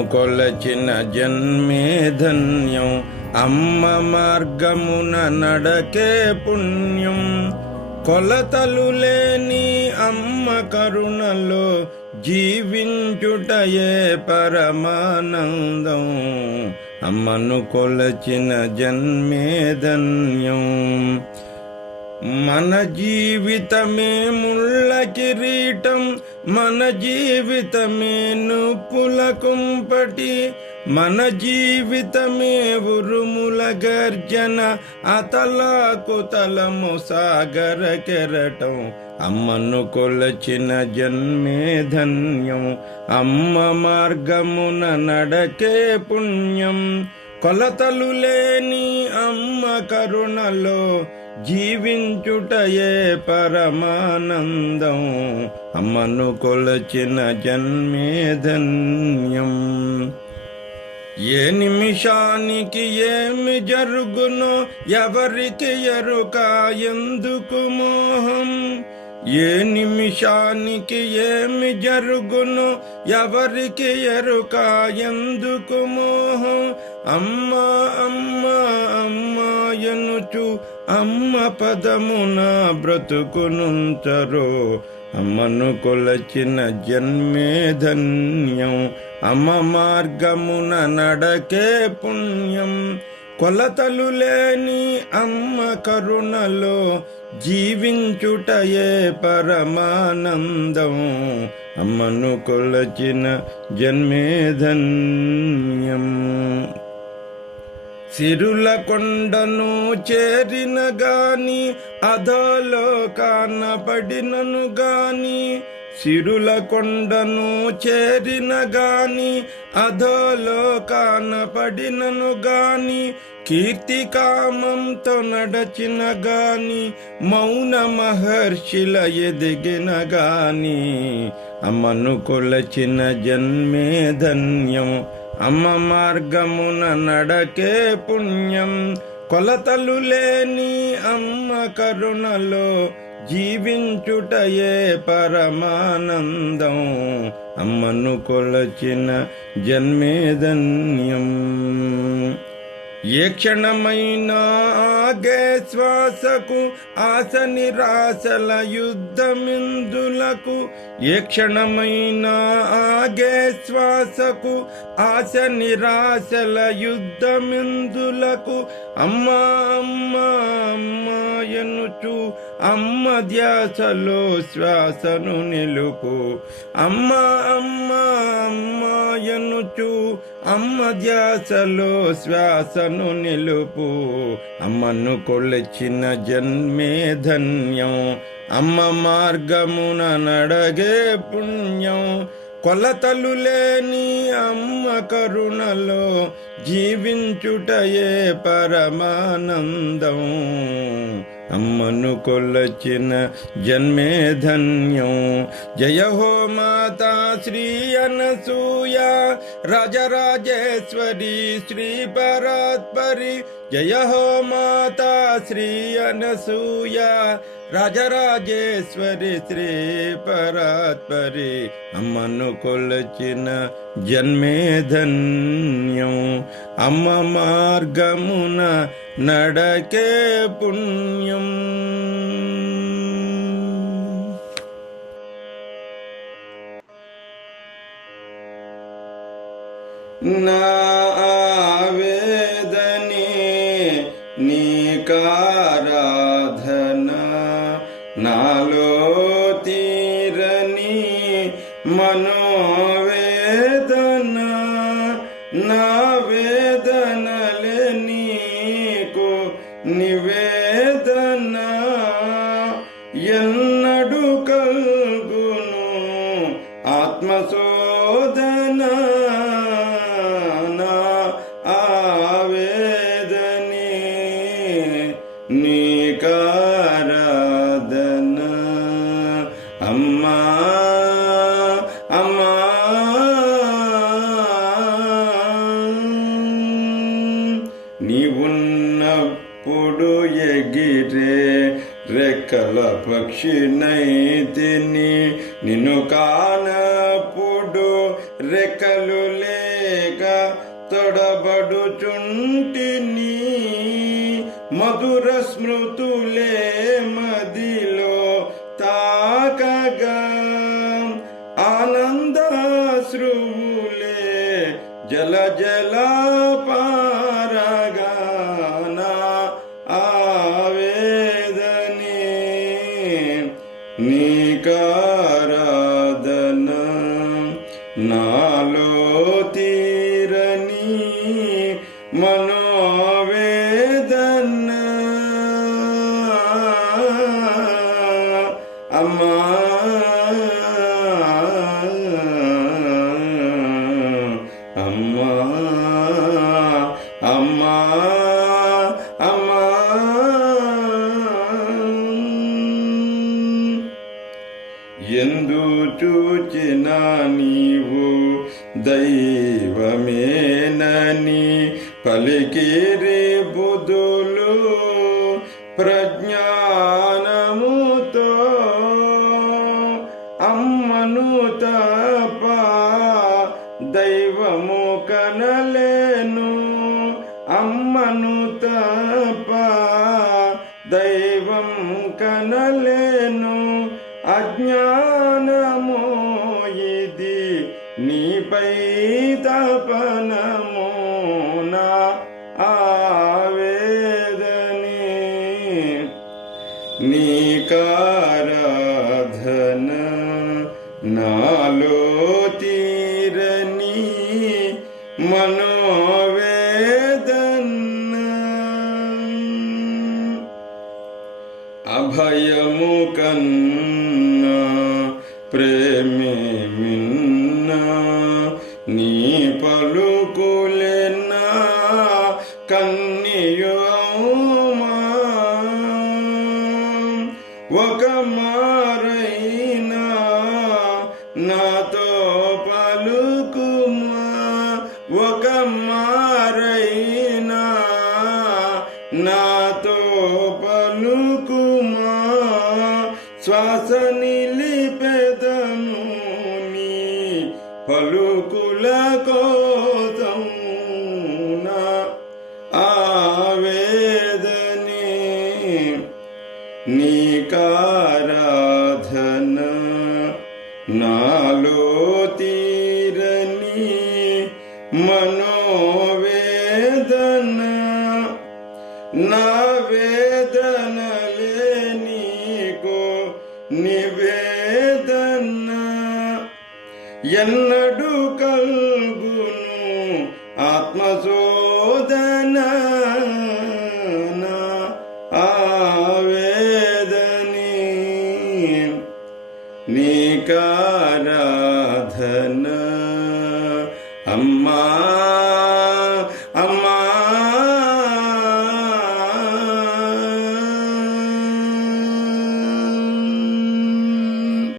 అమ్మను కొలచిన జన్మే ధన్యం, అమ్మ మార్గమున నడకే పుణ్యం. కొలతలు లేని అమ్మ కరుణలో జీవించుటయే పరమానందం, అమ్మను కొలచిన జన్మే ధన్యం. మన జీవితమే ముళ్ళ కిరీటం, మన జీవితమే నుప్పుల కుంపటి, మన జీవితమే ఉరుముల గర్జన, అతలాకుతలము సాగర కెరటం. అమ్మను కొలచిన జన్మే ధన్యం, అమ్మ మార్గమున నడకే పుణ్యం. కొలతలు లేని అమ్మ కరుణలో జీవించుటయే పరమానందం, అమ్మను కొలచిన జన్మే ధన్యం. ఏ నిమిషానికి ఏమి జరుగునో ఎవరికి ఎరుక, ఎందుకు మోహం. ఏ నిమిషానికి ఏమి జరుగునో ఎవరికి ఎరుక, ఎందుకు మోహం. అమ్మా అమ్మా అమ్మా ఎనుచు అమ్మ పదమున బ్రతుకునుంచరో, అమ్మను కొలచిన జన్మే ధన్యం, అమ్మ మార్గమున నడకే పుణ్యం. కొలతలు లేని అమ్మ కరుణలో జీవించుటయే పరమానందం, అమ్మను కొలచిన జన్మే ధన్యం. సిరుల కొండను చేరిన గాని అధోలోకాన పడినను గాని, సిరుల కొండను చేరిన గాని అధోలోకాన పడినను గాని, కీర్తి కామంతో నడచిన గాని మౌన మహర్షిల ఎదిగిన గాని, అమ్మను కొలచిన జన్మే ధన్యం, అమ్మ మార్గమున నడకే పుణ్యం. కొలతలు లేని అమ్మ కరుణలో జీవించుటయే పరమానందం, అమ్మను కొలచిన జన్మే ధన్యం. ఏ క్షణమైనా ఆగే శ్వాసకు ఆశ నిరాశల యుద్ధమిందులకు, ఏ క్షణమైనా ఆగే శ్వాసకు ఆశ నిరాశల యుద్ధమిందులకు. అమ్మా అమ్మా అమ్మా ఎనుచు అమ్మ ధ్యాసలో శ్వాసను నిలుపు, అమ్మా అమ్మా అమ్మా ఎనుచు అమ్మ ధ్యాసలో శ్వాసను నిలుపు. అమ్మను కొలచిన జన్మే ధన్యం, అమ్మ మార్గమున నడగే పుణ్యం. కొలతలు లేని అమ్మ కరుణలో జీవించుటయే పరమానందం, అమ్మను కొలచిన జన్మే ధన్యం. జయ హో మాతా శ్రీ అనసూయ రాజరాజేశ్వరి శ్రీ పరాత్పరి, జయ హో మాతా శ్రీ అనసూయ రాజరాజేశ్వరి శ్రీ పరాత్పరి, అమ్మను కొలచిన జన్మే ధన్యం, అమ్మ మార్గమున నడకే పుణ్యం. నా ఆవేదనే నీకారాధన, నాలో తీరని మనోవేదన, నా వేదనలే నీకు నివేదన. ఎన్నడు కల్గును ఆత్మశోధన, నా ఆవేదనే నీకారాధన. అమ్మా అమ్మా నీవున్నప్పుడు ఎగిరే రెక్కల పక్షినైతిని, నిన్ను కానప్పుడు రెక్కలు లేని మధుర స్మృతులే మదిలో తాకగా ఆనందాశ్రువులే జల జల పారగా నా ఆవేదనే నీకారాధన నాలో తీరని మనోవేదన అమ్మా అమ్మా అమ్మా అమ్మా ఎందు చూచినా నీవు దైవమేనని పలికిరి బుధులు ప్రజ్ఞానముతో అమ్మను తప్ప దైవము కనలేను అమ్మను తప్ప దైవం కనలేను అజ్ఞానమో ఇది నీపై తపనమో నా ఆవేదనే నీకారాధన నాలో తీరని మనోవేదన అభయము కన్నా ప్రేమే మిన్నా నీ పలుకులెన్నా కన్నియుమా ఒక మారైనా నాతో పలుకుమా ఒక మారైనా నాతో పలుకుమా శ్వాస నిలిపెదను నీ పలుకుల కోసం నా ఆవేదనే నీకారాధన నాలో తీరని మనోవేదన నా వేదనలే నీకు నివేదన ఎన్నడు కల్గును ఆత్మశోధన ఆవేదనే నీకారాధన అమ్మా